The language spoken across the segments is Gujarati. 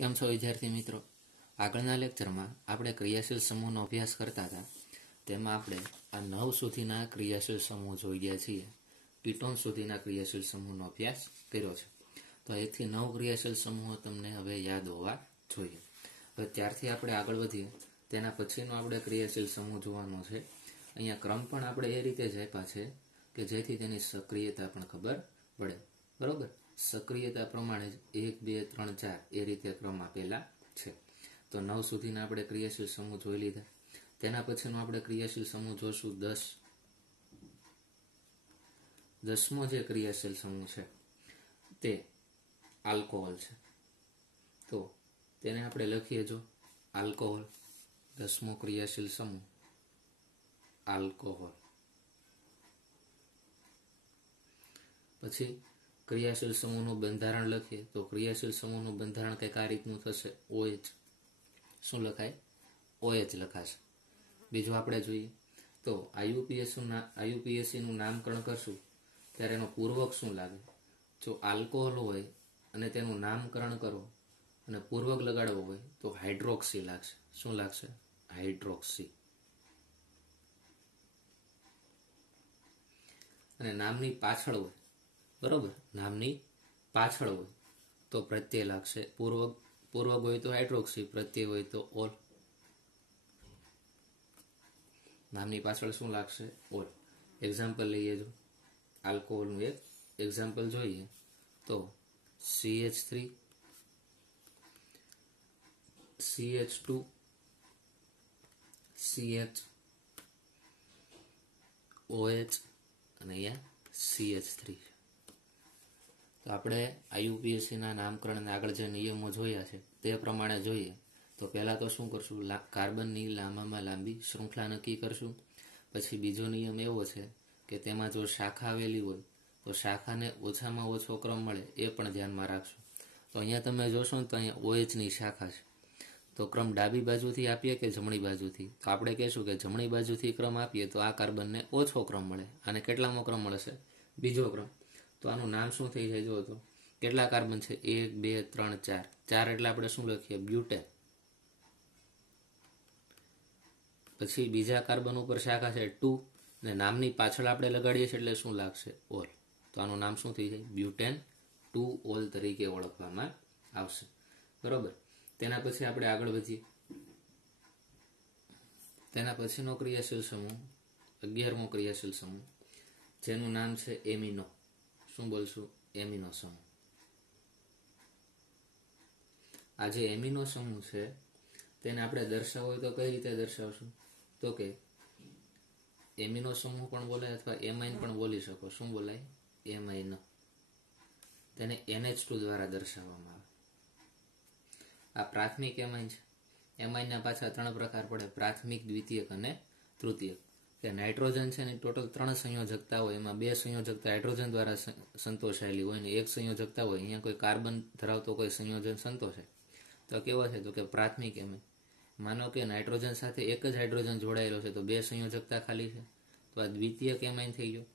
કેમ છો વિદ્યાર્થી મિત્રો? આગળના લેક્ચરમાં આપણે ક્રિયાશીલ સમૂહનો અભ્યાસ કરતા હતા. તેમાં આપણે આ 9 સુધીના ક્રિયાશીલ સમૂહ જોઈ ગયા છીએ. કીટોન સુધીના ક્રિયાશીલ સમૂહનો અભ્યાસ કર્યો છે. તો 1 થી 9 ક્રિયાશીલ સમૂહો તમને હવે યાદ હોવા જોઈએ. હવે ત્યારથી આપણે આગળ વધીએ. તેના પછીનો આપણે ક્રિયાશીલ સમૂહ જોવાનો છે. અહીંયા ક્રમ પણ આપણે એ રીતે જ આપ્યા છે કે જેથી તેની સક્રિયતા પણ ખબર પડે. બરોબર? સક્રિયતા પ્રમાણે જ 1, 2, 3, 4 એ રીતે ક્રમ આપેલા છે. તો 9 સુધીના આપણે ક્રિયાશીલ સમૂહ જોઈ લીધા. તેના પછીનો આપણે ક્રિયાશીલ સમૂહ જોશું 10. 10મો જે ક્રિયાશીલ સમૂહ છે તે આલ્કોહોલ છે. તો તેને આપણે લખીએ જો આલ્કોહોલ. 10મો ક્રિયાશીલ સમૂહ આલ્કોહોલ. પછી ક્રિયાશીલ સમૂહનું બંધારણ લખીએ તો ક્રિયાશીલ સમૂહનું બંધારણ કંઈક આ રીતનું થશે. OH. શું લખાય? OH લખાશે. બીજું આપણે જોઈએ તો IUPACનું નામકરણ કરશું ત્યારે એનો પૂર્વક શું લાગે? જો આલ્કોહોલ હોય અને તેનું નામકરણ કરો અને પૂર્વક લગાડવો હોય તો હાઇડ્રોક્સી લાગશે. શું લાગશે? હાઇડ્રોક્સી. અને નામની પાછળ હોય, બરોબર, નામની પાછળ હોય તો પ્રત્યય લાગશે. પૂર્વક હોય તો હાઇડ્રોક્સી, પ્રત્યય હોય તો ઓલ. નામની પાછળ શું લાગશે? ઓલ. એક્ઝામ્પલ લઈએ જો આલ્કોહોલનું એક એક્ઝામ્પલ જોઈએ તો CH3, CH2, CH, OH અને અહીંયા CH3. તો આપણે IUPACના નામકરણના આગળ જે નિયમો જોયા છે તે પ્રમાણે જોઈએ તો પહેલાં તો શું કરશું? કાર્બનની લાંબામાં લાંબી શૃંખલા નક્કી કરશું. પછી બીજો નિયમ એવો છે કે તેમાં જો શાખા આવેલી હોય તો શાખાને ઓછામાં ઓછો ક્રમ મળે એ પણ ધ્યાનમાં રાખશું. તો અહીંયા તમે જોશો ને તો અહીંયા OHની શાખા છે. તો ક્રમ ડાબી બાજુથી આપીએ કે જમણી બાજુથી? તો આપણે કહીશું કે જમણી બાજુથી ક્રમ આપીએ તો આ કાર્બનને ઓછો ક્રમ મળે. અને કેટલામો ક્રમ મળશે? બીજો ક્રમ. તો આનું નામ શું થઈ જાય? જો તો કેટલા કાર્બન છે? 1, 2, 3, 4. 4 એટલે આપણે શું લખીએ? બ્યુટેન. પછી બીજા કાર્બન ઉપર શાખા છે 2 અને નામની પાછળ આપણે લગાડીએ છીએ એટલે શું લાગશે? ઓલ. તો આનું નામ શું થઈ જાય? બ્યુટેન 2 ઓલ તરીકે ઓળખવામાં આવશે. બરોબર. તેના પછી આપણે આગળ વધીએ. તેના પછીનો ક્રિયાશીલ સમૂહ 11મો ક્રિયાશીલ સમૂહ જેનું નામ છે એમિનો. શું બોલશું? એમિનો સમૂહ. આ જે એમિનો સમૂહ છે તેને આપણે દર્શાવવો હોય તો કઈ રીતે દર્શાવશું? તો કે એમિનો સમૂહ પણ બોલાય અથવા એમાઇન પણ બોલી શકો. શું બોલાય? એમાઇન. તેને NH2 દ્વારા દર્શાવવામાં આવે. આ પ્રાથમિક એમાઇન છે. એમાઇનના પાછા 3 પ્રકાર પડે: પ્રાથમિક, દ્વિતીયક અને તૃતીયક. કે નાઇટ્રોજન છે ને ટોટલ 3 સંયોજકતા હોય, એમાં 2 સંયોજકતા હાઇડ્રોજન દ્વારા સંતોષાયેલી હોય ને 1 સંયોજકતા હોય અહીંયા કોઈ કાર્બન ધરાવતો કોઈ સંયોજન સંતોષે તો કેવો છે? તો કે પ્રાથમિક એમાઇન. માનો કે નાઇટ્રોજન સાથે એક જ હાઇડ્રોજન જોડાયેલો છે તો 2 સંયોજકતા ખાલી છે તો આ દ્વિતીયક એમાઇન થઈ ગયો.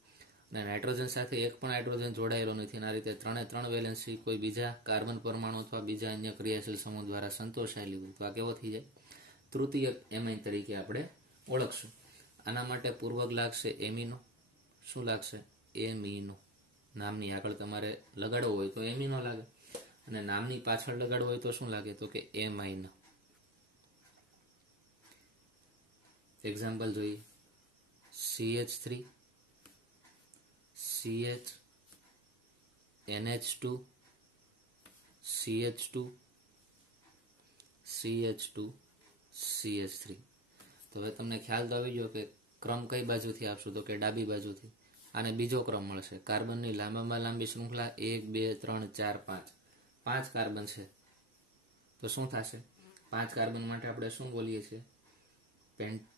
અને નાઇટ્રોજન સાથે એક પણ હાઇડ્રોજન જોડાયેલો નથી. આ રીતે 3 વેલેન્સી કોઈ બીજા કાર્બન પરમાણુ અથવા બીજા અન્ય ક્રિયાશીલ સમૂહ દ્વારા સંતોષાયેલી હોય તો આ કેવો થઈ જાય? તૃતીયક એમાઇન તરીકે આપણે ઓળખશું. આના માટે પૂર્વક લાગશે એમિનો. શું લાગશે? એમિનો. નામની આગળ તમારે લગાડવો હોય તો એમિનો લાગે અને નામની પાછળ લગાડવો હોય તો શું લાગે? તો કે એમાઇન. એક્ઝામ્પલ જોઈએ CH3, CH, NH2, CH2, CH2, CH3. તો હવે તમને ખ્યાલ તો આવી ગયો કે ક્રમ કઈ બાજુથી આપશું? તો કે ડાબી બાજુથી. આને બીજો ક્રમ મળશે. કાર્બનની લાંબામાં લાંબી શૃંખલા 1, 2, 3, 4, 5. 5 કાર્બન છે તો શું થશે? 5 કાર્બન માટે આપણે શું બોલીએ છીએ?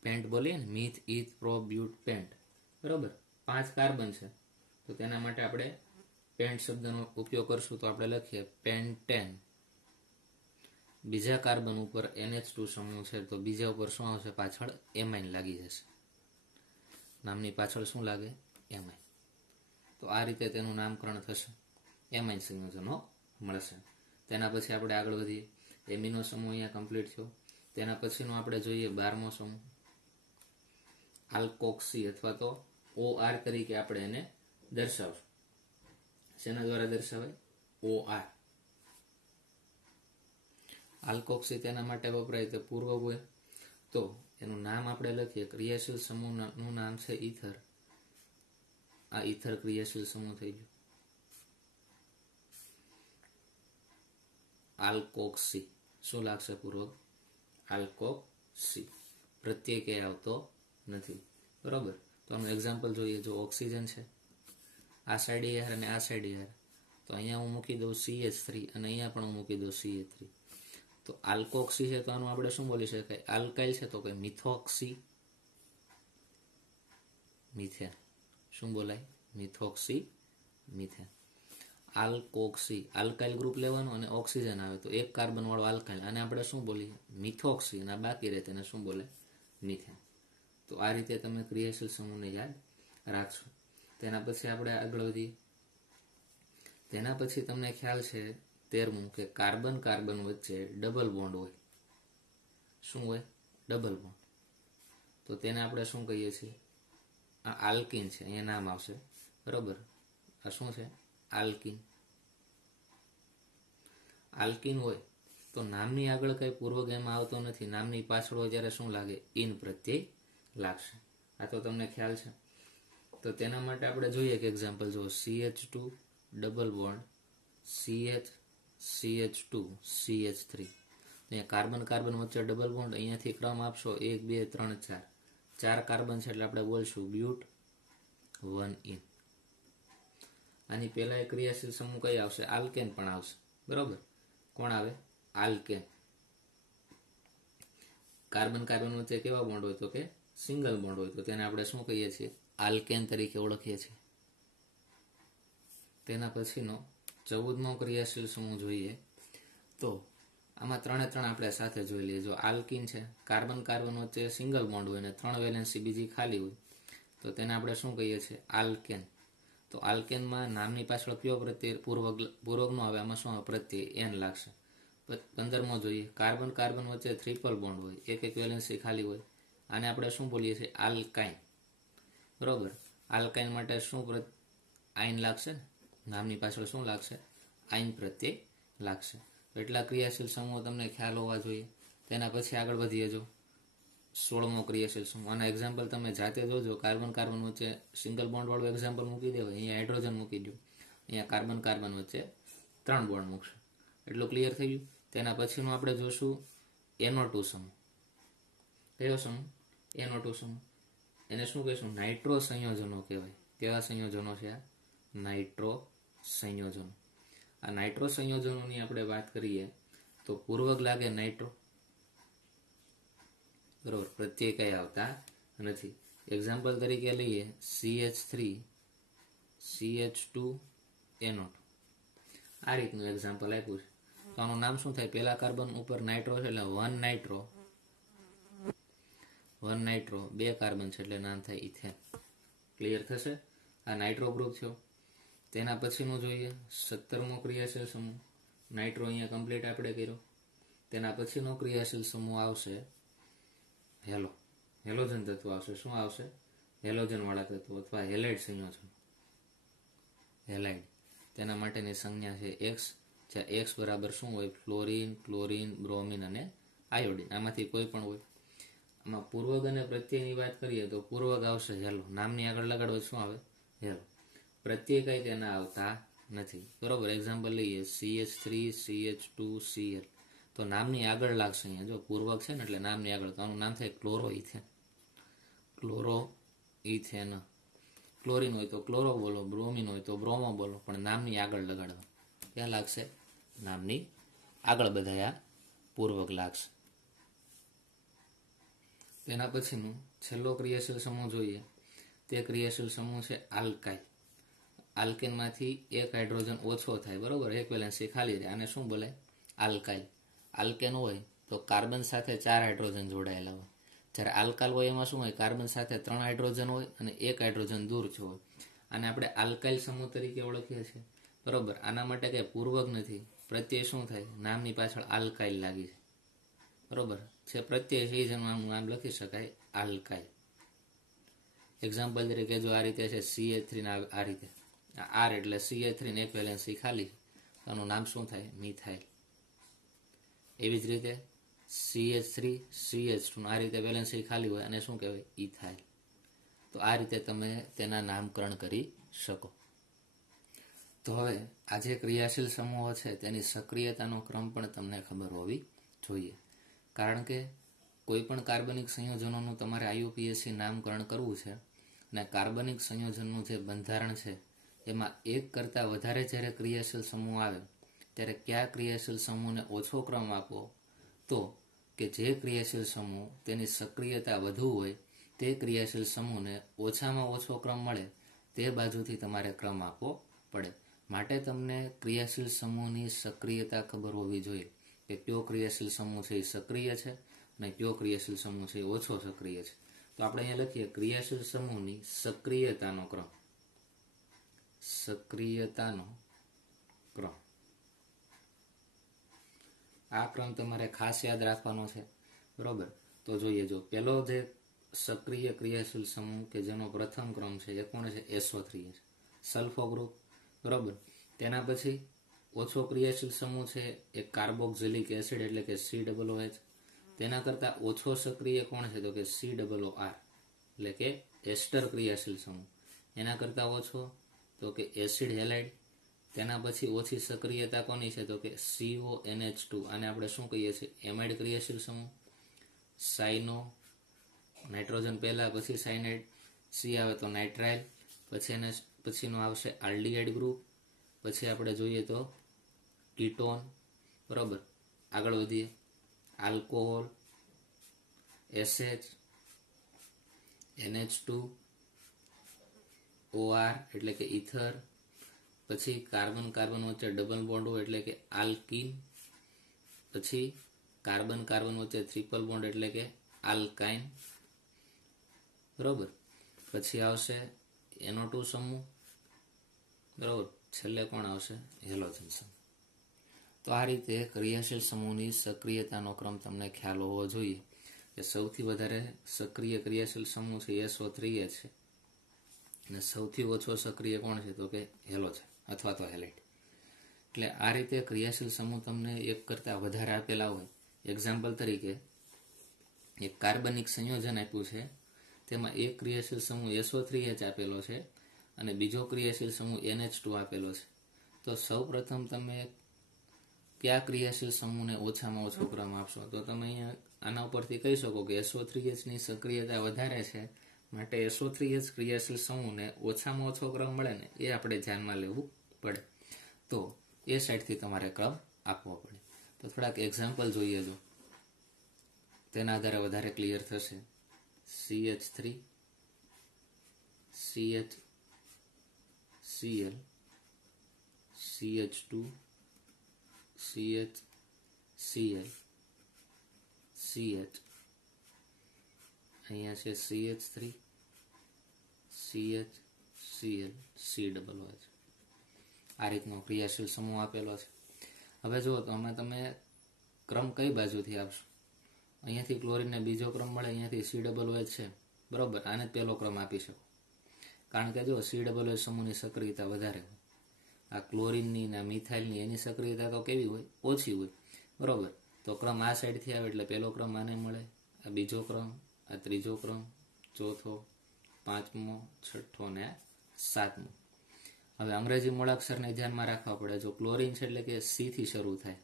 પેન્ટ બોલીએ ને, મિથ, ઇથ, પ્રો, બ્યુટ, પેન્ટ. બરોબર. 5 કાર્બન છે તો તેના માટે આપણે પેન્ટ શબ્દનો ઉપયોગ કરશું તો આપણે લખીએ પેન્ટેન. બીજા કાર્બન ઉપર NH2 સમૂહ છે તો બીજા ઉપર શું આવશે? પાછળ એમાઇન લાગી જશે. નામની પાછળ શું લાગે? એમાઇન. તો આ રીતે તેનું નામકરણ થશે. એમાઇન સંયોજનો મળશે. તેના પછી આપણે આગળ વધીએ. એમિનો સમૂહ અહીંયા કમ્પ્લીટ થયો. તેના પછીનો આપણે જોઈએ 12મો સમૂહ આલ્કોક્સી અથવા તો OR તરીકે આપણે એને દર્શાવશું. શેના દ્વારા દર્શાવાય? OR. આલ્કોક્સી તેના માટે વપરાય તો પૂર્વક હોય. તો એનું નામ આપણે લખીએ. ક્રિયાશીલ સમૂહનું નામ છે ઈથર. આ ઈથર ક્રિયાશીલ સમૂહ થઈ ગયો. આલ્કોક્સી. શું લાગશે પૂર્વક? આલ્કોક્સી. પ્રત્યય કે આવતો નથી. બરોબર. તો આનું એક્ઝામ્પલ જોઈએ. જો ઓક્સિજન છે, આ સાઈડ AR અને આ સાઈડ AR, તો અહીંયા હું મૂકી દઉં CH3 અને અહીંયા પણ હું મૂકી દઉં CH3. તો આલ્કોક્સી છે તો આનું આપણે શું બોલી શકાય? આલ્કાઇલ છે તો કે મિથોક્સી મિથેન. શું બોલાય? Methoxy methane. Alkoxy. Alkyl group લેવાનું અને ઓક્સિજન આવે તો એક કાર્બન વાળો આલ્કાઇલ, અને આપણે શું બોલીએ? મિથોક્સી. અને બાકી રહે તેને શું બોલે? મિથેન. તો આ રીતે તમે ક્રિયાશીલ સમૂહને યાદ રાખશો. તેના પછી આપણે આગળ વધીએ. તેના પછી તમને ખ્યાલ છે 13મું કે કાર્બન કાર્બન વચ્ચે ડબલ બોન્ડ હોય. શું હોય? Double bond. તો તેને આપણે શું કહીએ છીએ? આ આલ્કીન છે, અહીંયા નામ આવશે. બરોબર. આ શું છે? આલ્કીન. આલ્કીન હોય તો નામની આગળ કઈ પૂર્વક એમાં આવતો નથી. નામની પાછળ હોય ત્યારે શું લાગે? ઇન પ્રત્યય લાગશે. આ તો તમને ખ્યાલ છે. તો તેના માટે આપણે જોઈએ કે એક્ઝામ્પલ જો CH2 double bond CH CH2 CH3. અહીંયા કાર્બન કાર્બન વચ્ચે ડબલ બોન્ડ. અહીંયાથી ક્રમ આપશો 1 2 3 4. 4 કાર્બન છે એટલે આપણે બોલશું બ્યુટ 1 ઇન. આની પહેલા એક ક્રિયાશીલ સમૂહ કઈ આવશે? આલ્કેન પણ આવશે. બરોબર. કોણ આવે? આલ્કેન. કાર્બન કાર્બન વચ્ચે કેવા બોન્ડ હોય? તો કે સિંગલ બોન્ડ હોય. તો તેને આપણે શું કહીએ છીએ? આલ્કેન તરીકે ઓળખીએ છીએ. તેના પછીનો 14મો ક્રિયાશીલ સમૂહ જોઈએ. તો આમાં 3 3 આપણે સાથે જોઈ લઈએ. જો આલ્કીન છે, કાર્બન કાર્બન વચ્ચે સિંગલ બોન્ડ હોય અને 3 વેલેન્સી બીજી ખાલી હોય તો તેને આપણે શું કહીએ છીએ? આલ્કેન. તો આલ્કેનમાં નામની પાછળ કયો પ્રત્યય પૂર્વકનો આવે? આમાં શું આવે? પ્રત્યય n લાગશે. 15મો જોઈએ. કાર્બન કાર્બન વચ્ચે ટ્રિપલ બોન્ડ હોય, એક એક વેલેન્સી ખાલી હોય. આને આપણે શું બોલીએ છીએ? આલ્કાઇન. બરોબર. આલ્કાઇન માટે શું આઇન લાગશે? નામની પાછળ શું લાગશે? આઇન પ્રત્યય લાગશે. એટલા ક્રિયાશીલ સમૂહ તમને ખ્યાલ હોવા જોઈએ. તેના પછી આગળ વધીએ. જો 16મો ક્રિયાશીલ સમૂહ. આના એક્ઝામ્પલ તમે જાતે જોજો. કાર્બન કાર્બન વચ્ચે સિંગલ બોન્ડ વાળું એક્ઝામ્પલ મૂકી દેવાય. અહીંયા હાઇડ્રોજન મૂકી દો. અહીંયા કાર્બન કાર્બન વચ્ચે 3 બોન્ડ મૂકશે. એટલું ક્લિયર થઈ ગયું. તેના પછીનું આપણે જોશું NO2 સમૂહ. કયો સમૂહ? NO2 સમૂહ. એને શું કહીશું? નાઇટ્રો સંયોજનો કહેવાય. કેવા સંયોજનો છે આ? નાઇટ્રો સંયોજનો. આ નાઇટ્રો સંયોજનોની આપણે વાત કરીએ તો પૂર્વક લાગે નાઇટ્રો. બરોબર. પ્રત્યય કઈ આવતા નથી. એક્ઝામ્પલ તરીકે લઈએ CH3 CH2 NO2. આ રીતનું એક્ઝામ્પલ આપ્યું છે. તો આનું નામ શું થાય? પહેલા કાર્બન ઉપર નાઇટ્રો છે એટલે 1 નાઇટ્રો 2 કાર્બન છે એટલે નામ થાય ઇથેન. ક્લિયર થશે? આ નાઇટ્રો ગ્રુપ થયો. તેના પછીનું જોઈએ 17મો ક્રિયાશીલ સમૂહ. નાઇટ્રો અહીંયા કમ્પ્લીટ આપણે કર્યો. તેના પછીનો ક્રિયાશીલ સમૂહ આવશે હેલોજન તત્વ આવશે. શું આવશે? હેલોજન વાળા તત્વો અથવા હેલાઇડ સંયોજન. હેલાઇડ. તેના માટેની સંજ્ઞા છે X. જ્યાં X બરાબર શું હોય? ફ્લોરિન, ક્લોરિન, બ્રોમિન અને આયોડિન. આમાંથી કોઈ પણ હોય. આમાં પૂર્વક અને પ્રત્યયની વાત કરીએ તો પૂર્વક આવશે હેલો. નામની આગળ લગાડવો શું આવે? હેલો. પ્રત્યય કઈ તેના આવતા નથી. બરોબર. એક્ઝામ્પલ લઈએ CH3 CH2 Cl. તો નામની આગળ લાગશે. અહીંયા જો પૂર્વક છે ને એટલે નામની આગળ. તો આનું નામ થાય ક્લોરોઇથેન. ક્લોરોઇથેન. ક્લોરિન હોય તો ક્લોરો બોલો, બ્રોમિન હોય તો બ્રોમો બોલો, પણ નામની આગળ લગાડવા. ક્યાં લાગશે? નામની આગળ બધા આ પૂર્વક લાગશે. તેના પછીનું છેલ્લો ક્રિયાશીલ સમૂહ જોઈએ. તે ક્રિયાશીલ સમૂહ છે આલ્કાઇલ. આલ્કેનમાંથી એક હાઇડ્રોજન ઓછો થાય. બરોબર. એક વેલેન્સી ખાલી રહે. આને શું બોલાય? આલ્કાઇલ. આલ્કેન હોય તો કાર્બન સાથે 4 હાઇડ્રોજન જોડાયેલા હોય. જ્યારે આલ્કાલ હોય એમાં શું હોય? કાર્બન સાથે 3 હાઇડ્રોજન હોય અને એક હાઇડ્રોજન દૂર છે હોય. આને આપણે આલ્કાઇલ સમૂહ તરીકે ઓળખીએ છીએ. બરોબર. આના માટે કઈ પૂર્વક નથી. પ્રત્યય શું થાય? નામની પાછળ આલ્કાઇલ લાગી છે, બરોબર છે. પ્રત્યય છે જેનું નામ લખી શકાય આલ્કાઇલ. એક્ઝામ્પલ તરીકે જો આ રીતે છે CH3 ને આ રીતે R એટલે CH3 ને એક વેલેન્સી ખાલી, તો આનું નામ શું થાય? મિથાઇલ. એવી જ રીતે CH3 CH2 આ રીતે વેલેન્સી ખાલી હોય અને શું કહેવાય? ઇથાઇલ. તો આ રીતે તમે તેના નામકરણ કરી શકો. તો હવે આ જે ક્રિયાશીલ સમૂહો છે તેની સક્રિયતાનો ક્રમ પણ તમને ખબર હોવી જોઈએ, કારણ કે કોઈ પણ કાર્બનિક સંયોજનોનું તમારે IUPAC નામકરણ કરવું છે અને કાર્બનિક સંયોજનનું જે બંધારણ છે એમાં એક કરતાં વધારે જ્યારે ક્રિયાશીલ સમૂહ આવે ત્યારે કયા ક્રિયાશીલ સમૂહને ઓછો ક્રમ આપવો, તો કે જે ક્રિયાશીલ સમૂહ તેની સક્રિયતા વધુ હોય તે ક્રિયાશીલ સમૂહને ઓછામાં ઓછો ક્રમ મળે તે બાજુથી તમારે ક્રમ આપવો પડે. માટે તમને ક્રિયાશીલ સમૂહની સક્રિયતા ખબર હોવી જોઈએ કે કયો ક્રિયાશીલ સમૂહ છે એ સક્રિય છે અને કયો ક્રિયાશીલ સમૂહ છે એ ઓછો સક્રિય છે. તો આપણે અહીંયા લખીએ ક્રિયાશીલ સમૂહની સક્રિયતાનો ક્રમ. સક્રિયતાનો ક્રમ, આ ક્રમ તમારે ખાસ યાદ રાખવાનો છે, બરોબર. તો જોઈએ, જો પેલો જે સક્રિય ક્રિયાશીલ સમૂહ કે જેનો પ્રથમ ક્રમ છે એ કોણ છે? SO3 છે, સલ્ફો ગ્રુપ, બરોબર. તેના પછી ઓછો ક્રિયાશીલ સમૂહ છે એ કાર્બોક્સિલિક એસિડ એટલે કે COOH. તેના કરતાં ઓછો સક્રિય કોણ છે? તો કે COOR એટલે કે એસ્ટર ક્રિયાશીલ સમૂહ. એના કરતાં ઓછો તો કે એસિડ હેલાઇડ. તેના પછી ઓછી સક્રિયતા કોની છે? તો કે CONH2, આને આપણે શું કહીએ છીએ? એમાઇડ ક્રિયાશીલ સમૂહ. સાઇનો, નાઇટ્રોજન પહેલા પછી સાયનાઇડ, C આવે તો નાઇટ્રાઇલ, પછી એને પછીનો આવશે આલ્ડીહાઇડ ગ્રુપ, પછી આપણે જોઈએ તો કીટોન, બરોબર. આગળ વધીએ, આલ્કોહોલ, SH, NH2, OR એટલે કે ઇથર, પછી કાર્બન કાર્બન વચ્ચે ડબલ બોન્ડ હોય એટલે કે આલ્કીન, પછી કાર્બન કાર્બન વચ્ચે ટ્રિપલ બોન્ડ એટલે કે આલ્કાઇન, બરોબર. પછી આવશે NO2 સમૂહ, બરોબર. છેલ્લે કોણ આવશે? હેલોજન સમૂહ. તો આ રીતે ક્રિયાશીલ સમૂહની સક્રિયતાનો ક્રમ તમને ખ્યાલ હોવો જોઈએ કે સૌથી વધારે સક્રિય ક્રિયાશીલ સમૂહ છે SO3 છે અને સૌથી ઓછો સક્રિય કોણ છે? તો કે હેલોજન અથવા તો હેલાઇડ. એટલે આ રીતે ક્રિયાશીલ સમૂહ તમને એક કરતાં વધારે આપેલા હોય, એક્ઝામ્પલ તરીકે એક કાર્બનિક સંયોજન આપ્યું છે, તેમાં એક ક્રિયાશીલ સમૂહ SO3 આપેલો છે અને બીજો ક્રિયાશીલ સમૂહ NH2 આપેલો છે. તો સૌ પ્રથમ તમે કયા ક્રિયાશીલ સમૂહને ઓછામાં ઓછો ક્રમ આપશો? તો તમે અહીંયા આના ઉપરથી કહી શકો કે SO3Hની સક્રિયતા વધારે છે, માટે SO3H ક્રિયાશીલ સમૂહને ઓછામાં ઓછો ક્રમ મળે ને એ આપણે ધ્યાનમાં લેવું પડે. તો એ સાઈડથી તમારે ક્રમ આપવો પડે. તો થોડાક એક્ઝામ્પલ જોઈએ, જો તેના આધારે વધારે ક્લિયર થશે. CH3 CHCl CH2 CHCl CH, અહીંયા છે CH3 CHCl COOH. આ રીતનો ક્રિયાશીલ સમૂહ આપેલો છે. હવે જુઓ તો આમાં તમે ક્રમ કઈ બાજુથી આપશો? અહીંયાથી ક્લોરીનને બીજો ક્રમ મળે, અહીંયાથી COOH છે, બરોબર. આને જ પહેલો ક્રમ આપી શકો, કારણ કે જો COOH સમૂહની સક્રિયતા વધારે હોય. આ ક્લોરીનની ને મિથાઇલની એની સક્રિયતા તો કેવી હોય? ઓછી હોય, બરોબર. તો ક્રમ આ સાઈડથી આવે એટલે પહેલો ક્રમ આને મળે, આ બીજો ક્રમ, આ ત્રીજો ક્રમ, ચોથો, પાંચમો, છઠ્ઠો ને સાતમો. હવે અંગ્રેજી મૂળાક્ષરને ધ્યાનમાં રાખવા પડે. જો ક્લોરીન છે એટલે કે C થી શરૂ થાય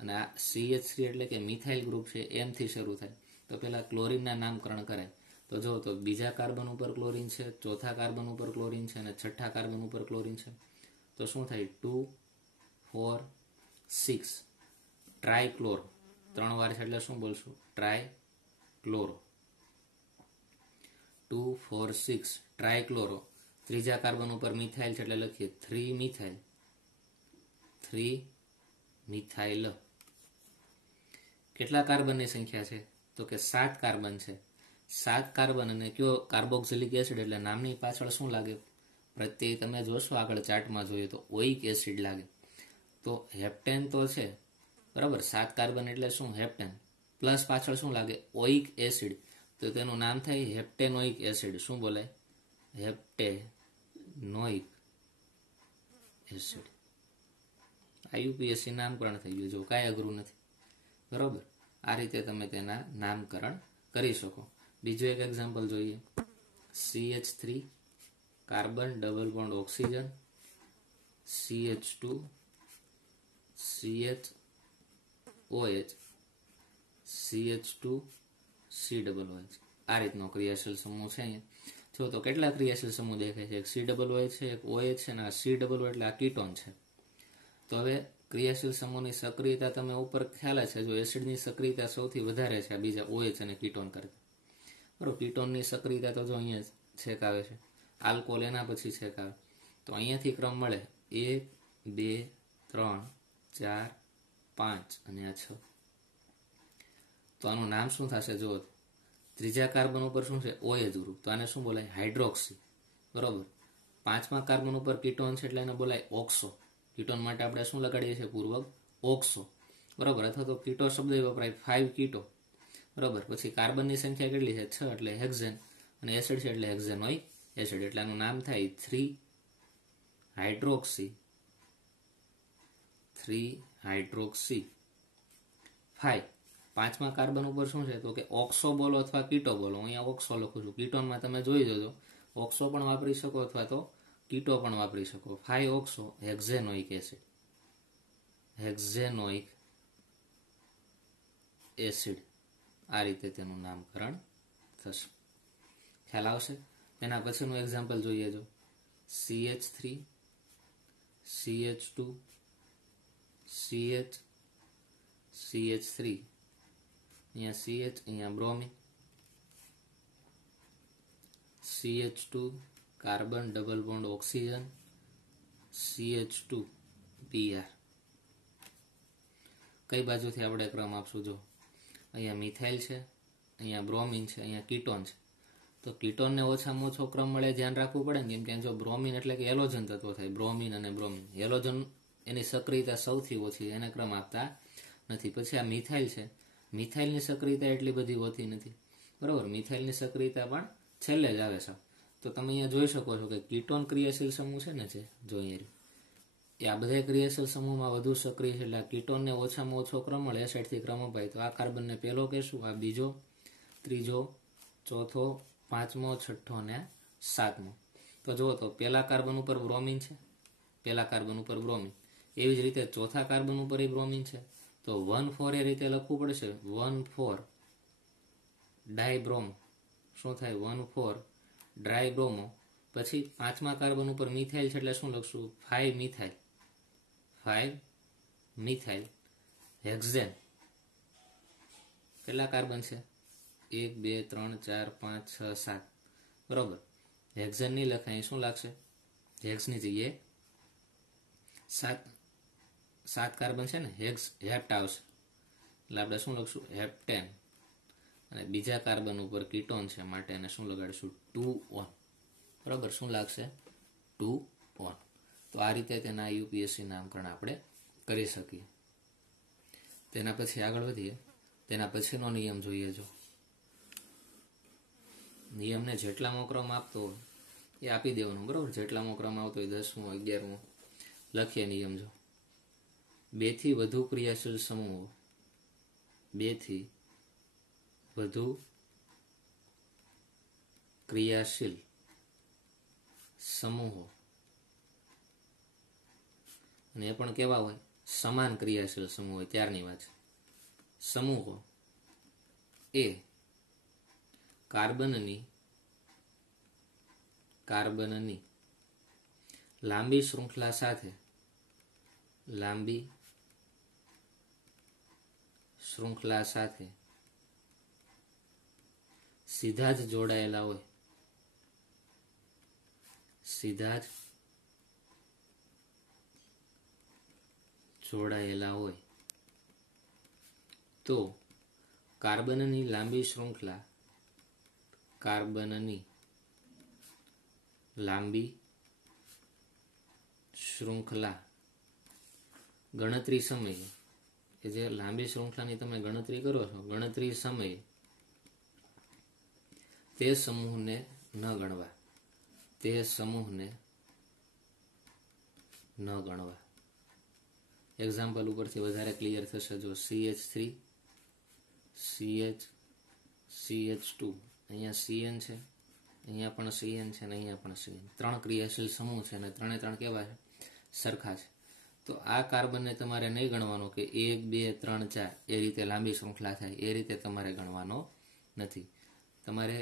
અને આ CH3 એટલે કે મિથાઇલ ગ્રુપ છે M થી શરૂ થાય. તો પહેલા ક્લોરીનના નામકરણ કરાય. તો જો તો બીજા કાર્બન ઉપર ક્લોરીન છે, ચોથા કાર્બન ઉપર ક્લોરીન છે અને છઠ્ઠા કાર્બન ઉપર ક્લોરીન છે. તો શું થાય? 2 4 6 ટ્રાયક્લોરો. 3 વાર છે એટલે શું બોલશું? ટ્રાયક્લોરો. 2 4 6 ટ્રાયક્લોરો. ત્રીજા કાર્બન ઉપર મિથાઇલ છે એટલે લખીએ 3 મિથાઇલ. 3 મિથાઇલ. કેટલા કાર્બનની સંખ્યા છે? તો કે 7 કાર્બન છે. 7 કાર્બન અને કયો? કાર્બોક્સિલિક એસિડ એટલે નામની પાછળ શું લાગે? પ્રત્યય તમે જોશો આગળ ચાર્ટમાં જોઈએ તો ઓઇક એસિડ લાગે. તો હેપ્ટેન તો છે, બરાબર. 7 કાર્બન એટલે શું? હેપ્ટેન. પ્લસ પાછળ શું લાગે? ઓઇક એસિડ. તો તેનું નામ થાય હેપ્ટેનોઇક એસિડ. શું બોલાય? હેપ્ટેનોઇક એસિડ. આઈયુપીએસસી નામકરણ થઈ ગયું. જો કાંઈ અઘરું નથી, બરાબર. આ રીતે તમે તેના નામકરણ કરી શકો. બીજું એક એક્ઝામ્પલ જોઈએ. CH3 carbon double bond oxygen, CH2 CHOH CH2 COOH. આ રીતનો ક્રિયાશીલ સમૂહ છે. અહીંયા જો તો કેટલા ક્રિયાશીલ સમૂહ દેખાય છે? એક COOH છે, એક OH છે, અને આ COO એટલે આ કીટોન છે. તો હવે ક્રિયાશીલ સમૂહની સક્રિયતા તમે ઉપર ખ્યાલ છે. જો એસિડની સક્રિયતા સૌથી વધારે છે આ બીજા OH અને કીટોન કરતા, બરાબર. કીટોનની સક્રિયતા તો જો અહીંયા છેક આવે છે, આલ્કોહોલ એના પછી છેક આવે. તો અહીંયાથી ક્રમ મળે 1 2 3 4 5 અને આ 6. તો આનું નામ શું થશે? જો ત્રીજા કાર્બન ઉપર શું છે? OH group. તો આને શું બોલાય? હાઇડ્રોક્સી, બરાબર. 5મા કાર્બન ઉપર કીટોન છે એટલે એને બોલાય ઓક્સો. કીટોન માટે આપણે શું લગાડીએ છીએ? પૂર્વક ઓક્સો, બરાબર. અથવા તો કીટો શબ્દ વપરાય, 5 કીટો, બરાબર. પછી કાર્બનની સંખ્યા કેટલી છે? 6 એટલે હેક્ઝેન, અને એસિડ છે એટલે હેક્ઝેનોઇક એસિડ. એટલે આનું નામ થાય 3 હાઇડ્રોક્સી 5. 5મા કાર્બન ઉપર શું છે? તો કે ઓક્સો બોલો અથવા કીટો બોલો. અહીંયા ઓક્સો લખું છું. કીટોનમાં તમે જોઈ જજો, ઓક્સો પણ વાપરી શકો અથવા તો કીટો પણ વાપરી શકો. 5 ઓક્સો હેક્ઝેનોઇક એસિડ. હેક્ઝેનોઇક એસિડ. આ રીતે તેનું નામકરણ થશે. ખ્યાલ આવશે? એના પછીનું એક્ઝામ્પલ જોઈએ. જો CH3 CH2 CH CH3. અહીંયા CH, અહીંયા bromine. CH2 carbon double bond oxygen, CH2 Br. કઈ બાજુથી આપણે ક્રમ આપશું? જો અહીંયા મિથાઇલ છે, અહીંયા બ્રોમિન છે, અહીંયા કીટોન છે. તો કીટોનને ઓછામાં ઓછો ક્રમ મળે ધ્યાન રાખવું પડે ને, કેમ કે જો બ્રોમિન એટલે કે હેલોજન તત્વો થાય, બ્રોમિન અને બ્રોમિન. હેલોજન એની સક્રિયતા સૌથી ઓછી, એને ક્રમ આપતા નથી. પછી આ મિથાઇલ છે, મિથાઇલની સક્રિયતા એટલી બધી હોતી નથી, બરાબર. મિથાઇલની સક્રિયતા પણ છેલ્લે જ આવે છે. તો તમે અહીંયા જોઈ શકો છો કે કીટોન ક્રિયાશીલ સમૂહ છે ને, જે જો અહીંયા એ આ બધા ક્રિયાશીલ સમૂહમાં વધુ સક્રિય છે. એટલે આ કીટોનને ઓછામાં ઓછો ક્રમ મળે, એ સાઈડથી ક્રમ અપાય. તો આ કાર્બનને પહેલો કહેશું, આ બીજો, ત્રીજો, ચોથો, 5મો, 6ઠ્ઠો અને 7મો. તો જુઓ તો પહેલા કાર્બન ઉપર બ્રોમિન છે, પહેલા કાર્બન ઉપર બ્રોમિન. એવી જ રીતે ચોથા કાર્બન ઉપર એ બ્રોમિન છે. તો 1,4 એ રીતે લખવું પડશે, 1,4 ડાયબ્રોમો. શું થાય? 1,4 ડ્રાયબ્રોમો. પછી 5મા કાર્બન ઉપર મિથાઇલ છે એટલે શું લખશું? 5 મિથાઇલ 5 મિથાઇલ હેક્ઝેન. કેટલા કાર્બન છે? 1 2 3 4 5 6 7, બરોબર. હેક્ઝેન નહીં લખાય, શું લાગશે? હેક્સની જગ્યાએ 7 કાર્બન છે ને, હેપ્ટ આવશે. એટલે આપણે શું લખશું? હેપ્ટેન. અને બીજા કાર્બન ઉપર કીટોન છે માટે એને શું લગાડીશું? 2 ઓન, બરાબર. શું લાગશે? 2 ઓન. તો આ રીતે તેના યુપીએસસી નામકરણ આપણે કરી શકીએ. તેના પછી આગળ વધીએ. તેના પછીનો નિયમ જોઈએ. જો નિયમને જેટલામો ક્રમ આપતો હોય એ આપી દેવાનો, બરાબર. જેટલામો ક્રમ આવતો હોય 10મો 11મો લખીએ નિયમ. જો 2 થી વધુ ક્રિયાશીલ સમૂહો, 2 થી વધુ ક્રિયાશીલ સમૂહો, અને એ પણ કેવા હોય? સમાન ક્રિયાશીલ સમૂહ હોય ત્યારની વાત છે. સમૂહો એ કાર્બનની લાંબી શૃંખલા સાથે સીધા જ જોડાયેલા હોય તો કાર્બનની લાંબી શૃંખલા ગણતરી સમયે કે જે લાંબી શૃંખલાની તમે ગણતરી કરો છો, ગણતરી સમયે તે સમૂહને ન ગણવા, તે સમૂહને ન ગણવા. એક્ઝામ્પલ ઉપરથી વધારે ક્લિયર થશે. જો CH3 CH CH2, અહીંયા CN છે, અહીંયા પણ CN છે, અને અહીંયા પણ CN. 3 ક્રિયાશીલ સમૂહ છે અને ત્રણે ત્રણ કેવા છે? સરખા છે. તો આ કાર્બનને તમારે નહીં ગણવાનો કે 1 2 3 4 એ રીતે લાંબી શૃંખલા થાય, એ રીતે તમારે ગણવાનો નથી. તમારે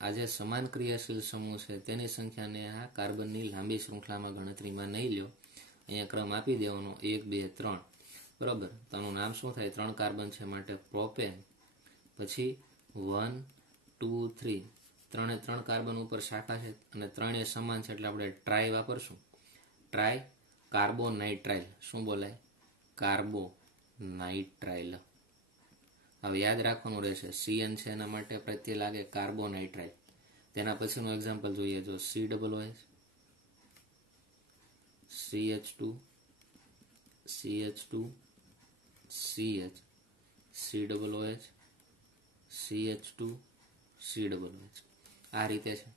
આ જે સમાન ક્રિયાશીલ સમૂહ છે તેની સંખ્યાને આ કાર્બનની લાંબી શૃંખલામાં ગણતરીમાં નહીં લ્યો. અહીંયા ક્રમ આપી દેવાનો 1 2 3, બરાબર. તો આનું નામ શું થાય? 3 કાર્બન છે માટે પ્રોપેન. પછી 1 2 3, ત્રણે ત્રણ કાર્બન ઉપર શાખા છે અને ત્રણે સમાન છે એટલે આપણે ટ્રાય વાપરશું. ટ્રાય કાર્બોનાઇટ્રાઇલ. શું બોલાય? કાર્બોનાઇટ્રાઇલ. હવે યાદ રાખવાનું રહેશે, CN છે એના માટે પ્રત્યે લાગે કાર્બોનાઇટ્રાઇલ. તેના પછીનું એક્ઝામ્પલ જોઈએ. જો COOH CH2 CH2 CH COOH CH2 COOH. આ રીતે છે.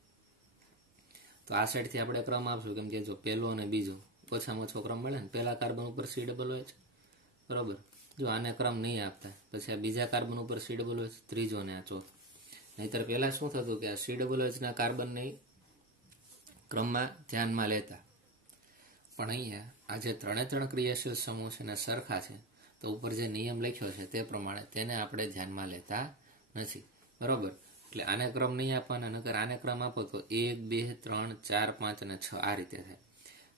તો આ સાઈડથી આપણે ક્રમ આપશું, કેમ કે જો પહેલો અને બીજો ઓછામાં ઓછો ક્રમ મળે ને, પહેલા કાર્બન ઉપર COOH, બરાબર. જો આને ક્રમ નહીં આપતા પછી આ બીજા કાર્બન ઉપર COOH, ત્રીજો ને આ ચોથો. નહીતર પહેલા શું થતું કે આ COOH કાર્બનને ક્રમમાં ધ્યાનમાં લેતા, પણ અહીંયા આ જે ત્રણે ત્રણ ક્રિયાશીલ સમૂહ છે ને સરખા છે, તો ઉપર જે નિયમ લખ્યો છે તે પ્રમાણે તેને આપણે ધ્યાનમાં લેતા નથી, બરાબર. એટલે આને ક્રમ નહીં આપવાના, નકર આને ક્રમ આપો તો 1 2 3 4 5 અને 6 આ રીતે થાય.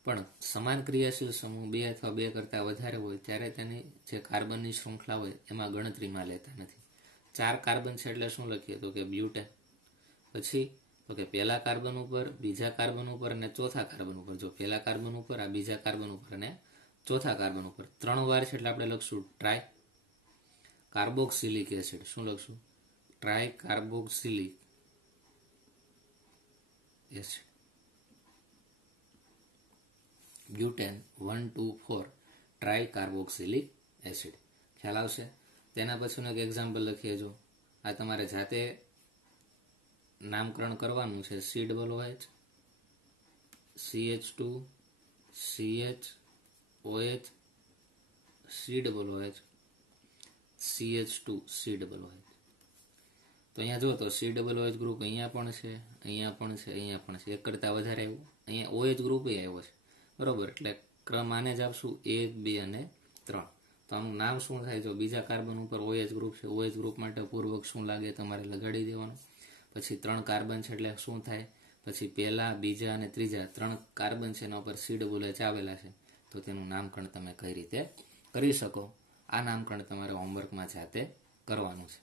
પણ સમાન ક્રિયાશીલ સમૂહ 2 અથવા 2 કરતાં વધારે હોય ત્યારે તેની જે કાર્બનની શૃંખલા હોય એમાં ગણતરીમાં લેતા નથી. 4 કાર્બન છે એટલે શું લખીએ? તો કે બ્યુટેન. પછી તો કે પહેલા કાર્બન ઉપર, બીજા કાર્બન ઉપર અને ચોથા કાર્બન ઉપર. જો પહેલા કાર્બન ઉપર, આ બીજા કાર્બન ઉપર અને ચોથા કાર્બન ઉપર 3 વાર છે એટલે આપણે લખશું ટ્રાય કાર્બોક્સિલિક એસિડ. શું લખશું? Try carboxylic acid. Butane 1 2 4 try carboxylic acid. ખ્યાલ આવશે? તેના પછીનું એક એક્ઝામ્પલ લખીએ. જો આ તમારે જાતે નામકરણ કરવાનું છે. COOH CH2 CHOH COOH CH2 COOH. તો અહીંયા જો તો COOH ગ્રુપ અહીંયા પણ છે, અહીંયા પણ છે, અહીંયા પણ છે. એક કરતાં વધારે આવ્યું. અહીંયા OH ગ્રુપ આવ્યો છે, બરોબર. એટલે ક્રમ આને જ આપશું 1 2 અને 3. તો આનું નામ શું થાય? જો બીજા કાર્બન ઉપર OH ગ્રુપ છે, OH ગ્રુપ માટે પૂર્વક શું લાગે તમારે લગાડી દેવાનું. પછી 3 કાર્બન છે એટલે શું થાય? પછી પહેલા, બીજા અને ત્રીજા 3 કાર્બન છે એના ઉપર COOH આવેલા છે, તો તેનું નામકરણ તમે કઈ રીતે કરી શકો, આ નામકરણ તમારે હોમવર્કમાં જાતે કરવાનું છે.